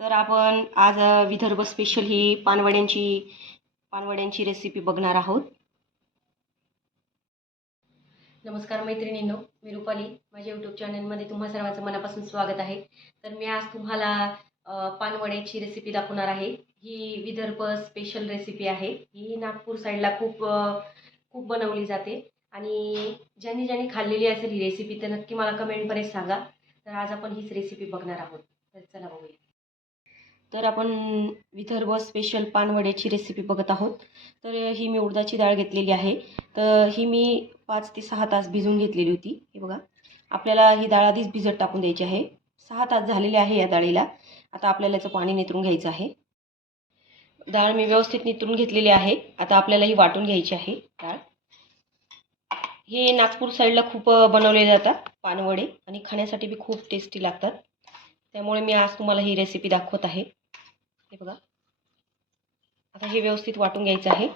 तर आपण आज विदर्भ स्पेशल ही पानवड्यांची पानवड्यांची रेसिपी बघणार आहोत. नमस्कार मैत्रिणींनो मी रुपाली. माझ्या यूट्यूब चॅनलमध्ये तुम्हा सर्वांचं मनापासून स्वागत आहे. तर मी आज तुम्हाला पानवड्याची रेसिपी दाखवणार आहे. ही विदर्भ स्पेशल रेसिपी आहे. ही नागपूर साईडला खूप खूप बनवली जाते. आणि ज्यांनी ज्यांनी खाल्लेली असेल ही रेसिपी तर नक्की मला कमेंटमध्ये सांगा. तर आज आपण हीच रेसिपी बघणार आहोत. तर चला बघूया. तर आपण विदर्भ स्पेशल पानवड्याची रेसिपी बघत आहोत. तर ही मी उडदाची डाळ घेतलेली आहे. तर ही मी पाच ते सहा तास भिजवून घेतलेली होती. हे बघा. आपल्याला ही डाळ आधीच भिजत टाकून द्यायची आहे. सहा तास झालेले आहे या डाळीला. आता आपल्याला याचं पाणी नितरून घ्यायचं आहे. डाळ मी व्यवस्थित नितरून घेतलेली आहे. आता आपल्याला ही वाटून घ्यायची आहे डाळ. हे नागपूर साईडला खूप बनवले जातात पानवडे आणि खाण्यासाठी बी खूप टेस्टी लागतात. त्यामुळे मी आज तुम्हाला ही रेसिपी दाखवत आहे. हे बघा. आता हे व्यवस्थित वाटून घ्यायचं आहे.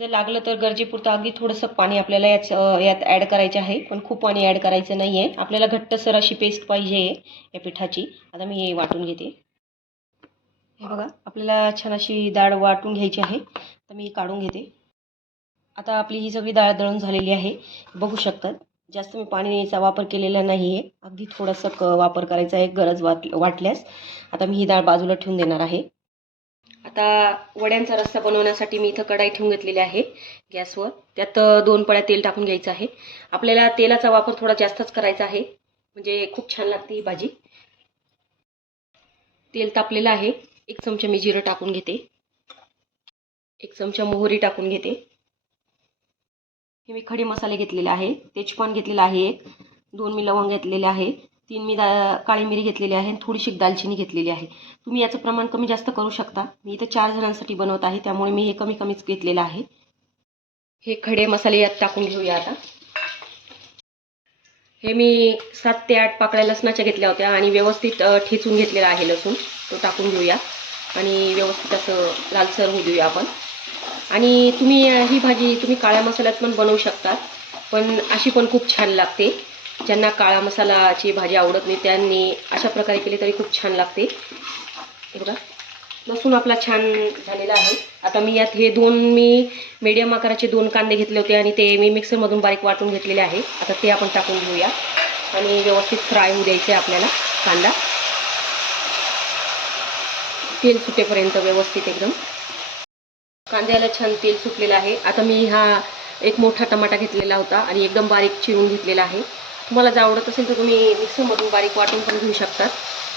जर लागलं तर गरजेपुरतं अगदी थोडंसं पाणी आपल्याला याच यात ॲड करायचं आहे. पण खूप पाणी ॲड करायचं नाही आहे आपल्याला घट्टसर अशी पेस्ट पाहिजे या पिठाची. आता मी हे वाटून घेते. हे बघा आपल्याला छान अशी डाळ वाटून घ्यायची आहे. तर मी काढून घेते. आता आपली ही सगळी डाळ दळून झालेली आहे. बघू शकतात. जास्त मी पाणीचा वापर केलेला नाही आहे अगदी थोडंसं क वापर करायचा आहे गरज वाट वाटल्यास. आता मी ही डाळ बाजूला ठेवून देणार आहे. आता वड्यांचा रस्सा बनवण्यासाठी मी इथं कढाई ठेवून घेतलेली आहे गॅसवर. त्यात दोन पळ्या तेल टाकून घ्यायचं आहे. आपल्याला तेलाचा वापर थोडा जास्तच करायचा आहे. म्हणजे खूप छान लागते ही भाजी. तेल तापलेलं आहे. एक चमचा मी जिरं टाकून घेते. एक चमचा मोहरी टाकून घेते. हे मी खडे मसाले घेतलेले आहे. तेजपान घेतलेला आहे एक. दोन मी लवंग घेतलेले आहे. तीन मी दा काळी मिरी घेतलेली आहे आणि थोडीशी दालचिनी घेतलेली आहे. तुम्ही याचं प्रमाण कमी जास्त करू शकता. मी इथं चार जणांसाठी बनवत आहे. त्यामुळे मी हे कमी कमीच घेतलेलं आहे. हे खडे मसाले यात टाकून घेऊया आता. हे मी सात ते आठ पाकळ्या लसणाच्या घेतल्या होत्या आणि व्यवस्थित ठेचून घेतलेला आहे लसूण. तो टाकून घेऊया. आणि व्यवस्थित असं लालसर होऊ देऊया आपण. आणि तुम्ही ही भाजी तुम्ही काळ्या मसाल्यात पण बनवू शकता. पण अशी पण खूप छान लागते. ज्यांना काळा मसालाची भाजी आवडत नाही त्यांनी अशा प्रकारे केली तरी खूप छान लागते. हे बघा लसूण आपला छान झालेला आहे. आता मी यात हे दोन मी मीडियम आकाराचे दोन कांदे घेतले होते आणि ते मी मिक्सरमधून बारीक वाटून घेतलेले आहे. आता ते आपण टाकून घेऊया. आणि व्यवस्थित फ्राय होऊ द्यायचे आपल्याला कांदा. तेल सुटेपर्यंत व्यवस्थित एकदम. कांद्याला छान तेल सुटलेलं आहे. आता मी हा एक मोठा टमाटा घेतलेला होता आणि एकदम बारीक चिरून घेतलेला आहे. तुम्हाला जर आवडत असेल तर तुम्ही मिक्सरमधून बारीक वाटून पण घेऊ शकतात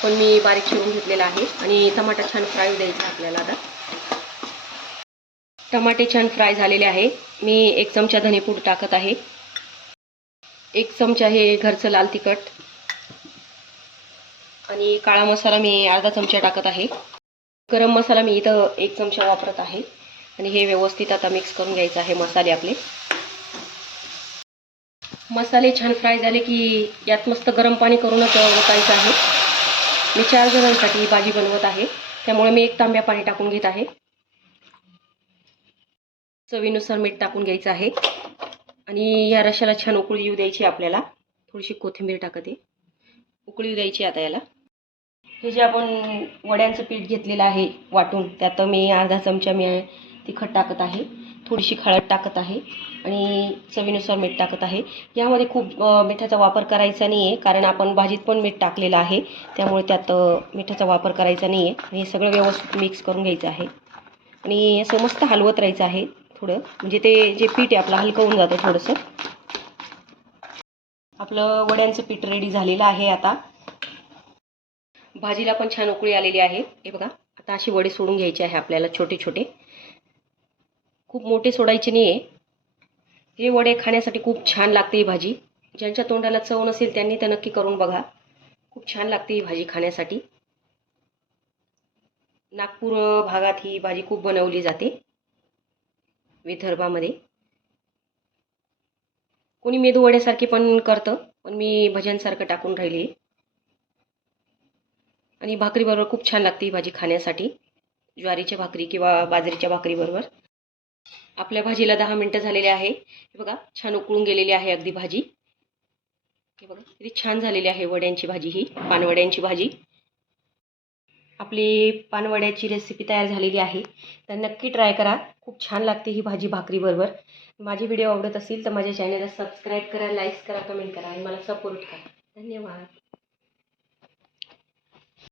पण मी बारीक चिरून घेतलेला आहे आणि टमाटा छान फ्राय द्यायचा आपल्याला आता. टमाटे छान फ्राय झालेले आहे. मी एक चमचा धनेपूड टाकत आहे. एक चमचा हे घरचं लाल तिखट. आणि काळा मसाला मी अर्धा चमचा टाकत आहे. गरम मसाला मी इथं एक चमचा वापरत आहे. आणि हे व्यवस्थित आता मिक्स करून घ्यायचं आहे मसाले आपले. मसाले छान फ्राय झाले की यात मस्त गरम पाणी करूनच ओतायचं आहे. मी चार जणांसाठी ही भाजी बनवत आहे. त्यामुळे मी एक तांब्या पाणी टाकून घेत आहे. चवीनुसार मीठ टाकून घ्यायचं आहे. आणि या रशाला छान उकळी येऊ द्यायची आपल्याला. थोडीशी कोथिंबीर टाकते. उकळी येऊ द्यायची आता याला. हे जे आपण वड्यांचं पीठ घेतलेलं आहे वाटून त्यात मी अर्धा चमचा मी तिखट टाकत आहे थोडीशी हळद टाकत आहे आणि चवीनुसार मीठ टाकत आहे. यामध्ये खूप मिठाचा वापर करायचा नाही आहे कारण आपण भाजीत पण मीठ टाकलेलं आहे. त्यामुळे त्यात मिठाचा वापर करायचा नाही आहे आणि हे सगळं व्यवस्थित मिक्स करून घ्यायचं आहे. आणि असं मस्त हलवत राहायचं आहे थोडं. म्हणजे ते जे पीठ आहे आपलं हलकं होऊन जातं थोडंसं. आपलं वड्यांचं पीठ रेडी झालेलं आहे आता. भाजीला पण छान उकळी आलेली आहे. हे बघा आता अशी वडे सोडून घ्यायचे आहे आपल्याला छोटे छोटे खूप मोठे सोडायचे नाही आहे हे वडे खाण्यासाठी खूप छान लागते ही भाजी. ज्यांच्या तोंडाला चव नसेल त्यांनी तर नक्की करून बघा. खूप छान लागते ही भाजी खाण्यासाठी. नागपूर भागात ही भाजी खूप बनवली जाते. विदर्भामध्ये. कोणी मेदू वड्यासारखी पण करतं पण मी भज्यांसारखं टाकून राहिली. आणि भाकरीबरोबर खूप छान लागते ही भाजी खाण्यासाठी. ज्वारीच्या भाकरी किंवा बाजरीच्या भाकरीबरोबर. आपल्या भाजीला दहा मिनटं झालेले आहे. हे बघा छान उकळून गेलेली आहे अगदी भाजी. हे बघा किती छान झालेली आहे वड्यांची भाजी ही पानवड्यांची भाजी. आपली पानवड्याची रेसिपी तयार झालेली आहे. तर नक्की ट्राय करा. खूप छान लागते ही भाजी भाकरीबरोबर. माझे व्हिडिओ आवडत असतील तर माझ्या चॅनलला सबस्क्राईब करा लाईक्स करा कमेंट करा आणि मला सपोर्ट करा. धन्यवाद.